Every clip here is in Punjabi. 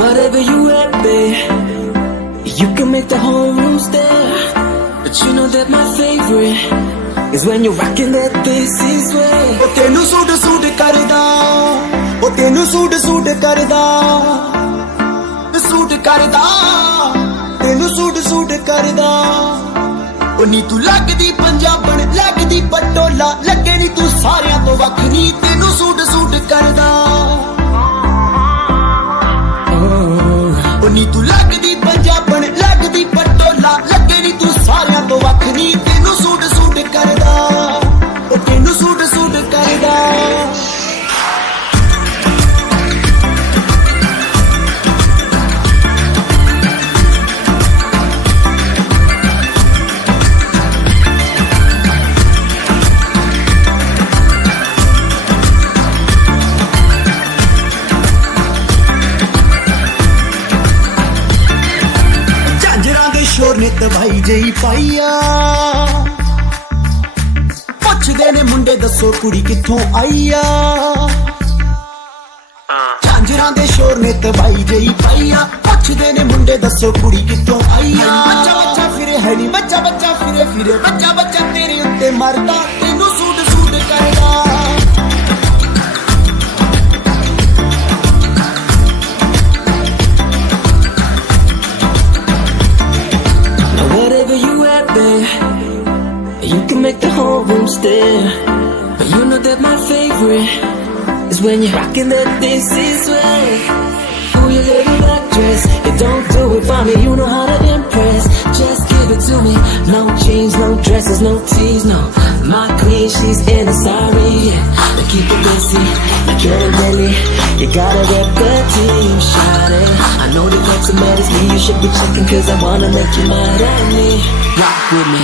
Whatever you at, babe, you can make the whole room stare. But you know that my favorite is when you're rocking that bass's way. ਉਹ ਤੈਨੂੰ ਸੂਟ ਸੂਟ ਕਰਦਾ, ਉਹ ਤੈਨੂੰ ਸੂਟ ਸੂਟ ਕਰਦਾ, ਸੂਟ ਕਰਦਾ, ਤੈਨੂੰ ਸੂਟ ਸੂਟ ਕਰਦਾ। ਉਹ ਨੀ ਤੂੰ ਲੱਗਦੀ ਪੰਜਾਬਣ, ਲੱਗਦੀ ਪਟੋਲਾ, ਲੱਗੇ ਨੀ ਤੂੰ ਸਾਰਿਆਂ ਤੋਂ ਵੱਖ ਨੀ, ਤੈਨੂੰ ਸੂਟ ਸੂਟ ਕਰਦਾ। ਉਹ ਨੀ ਤੂੰ ਲੱਗਦੀ ਪੰਜਾਬਣ, ਲੱਗਦੀ ਪਟੋਲਾ, ਲੱਗੇ ਨੀ ਤੂੰ ਸਾਰਿਆਂ ਤੋਂ ਵੱਖ ਨੀ, ਤੈਨੂੰ ਸੂਟ ਸੂਟ ਕਰਦਾ, ਉਹ ਤੈਨੂੰ ਸੂਟ ਸੂਟ ਕਰਦਾ। ਸ਼ੋਰ ਨੇ ਤਬਾਈ ਜਈ ਪਾਈਆ, ਪੁੱਛਦੇ ਨੇ ਮੁੰਡੇ ਦੱਸੋ ਕੁੜੀ ਕਿੱਥੋਂ ਆਈਆ। ਝਾਂਜਰਾਂ ਦੇ ਸ਼ੋਰ ਨੇ ਤਬਾਈ ਜਈ ਪਾਈਆ, ਪੁੱਛਦੇ ਨੇ ਮੁੰਡੇ ਦੱਸੋ ਕੁੜੀ ਕਿੱਥੋਂ ਆਈਆ। ਬੱਚਾ ਬੱਚਾ ਫਿਰੇ ਹੈ ਨੀ, ਬੱਚਾ ਬੱਚਾ ਫਿਰੇ ਫਿਰੇ, ਬੱਚਾ ਬੱਚਾ ਤੇਰੇ ਉੱਤੇ ਮਰਦਾ, ਤੈਨੂੰ ਸੂਟ ਸੂਟ ਕਰਦਾ। You can make the whole room stare. But you know that my favorite is when you're rocking that this way. Ooh, your little black dress, you don't do it for me, you know how to impress. Just give it to me, no jeans, no dresses, no tees, no. My queen, she's in a sorry, yeah. Now keep it busy, like you're a belly. You gotta rep the team, shout it. I know they got some mad as me, you should be checking, cause I wanna make you mad at me. Rock with me.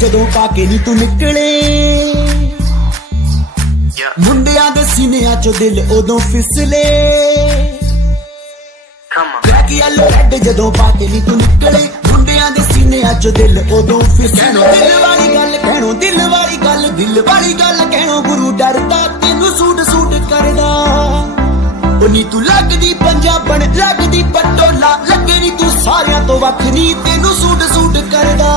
ਜਦੋਂ ਪਾ ਕੇ ਨੀ ਤੂੰ ਨਿਕਲੇ, ਮੁੰਡਿਆਂ ਦੇ ਸੀਨਿਆਂ ਚੋਂ ਦਿਲ ਉਦੋਂ ਫਿਸਲੇ। ਬਲੈਕ ਯੈਲੋ ਰੈਡ ਜਦੋਂ ਪਾ ਕੇ ਨੀ ਤੂੰ ਨਿਕਲੇ, ਮੁੰਡਿਆਂ ਦੇ ਸੀਨਿਆਂ ਚੋਂ ਦਿਲ ਉਦੋਂ ਫਿਸਲੇ। ਦਿਲ ਵਾਲੀ ਗੱਲ ਕਹਿਣੋ, ਦਿਲ ਵਾਲੀ ਗੱਲ, ਦਿਲ ਵਾਲੀ ਗੱਲ ਕਹਿਣੋ, ਗੁਰੂ ਡਰਦਾ, ਤੈਨੂੰ ਸੂਟ ਸੂਟ ਕਰਦਾ। ਉਹ ਨੀ ਤੂੰ ਲੱਗਦੀ ਪੰਜਾਬਣ, ਲੱਗਦੀ ਪਟੋਲਾ, ਲੱਗੇ ਨੀ ਤੂੰ ਸਾਰਿਆਂ ਤੋਂ ਵੱਖ ਨੀ, ਤੈਨੂੰ ਸੂਟ ਸੂਟ ਕਰਦਾ।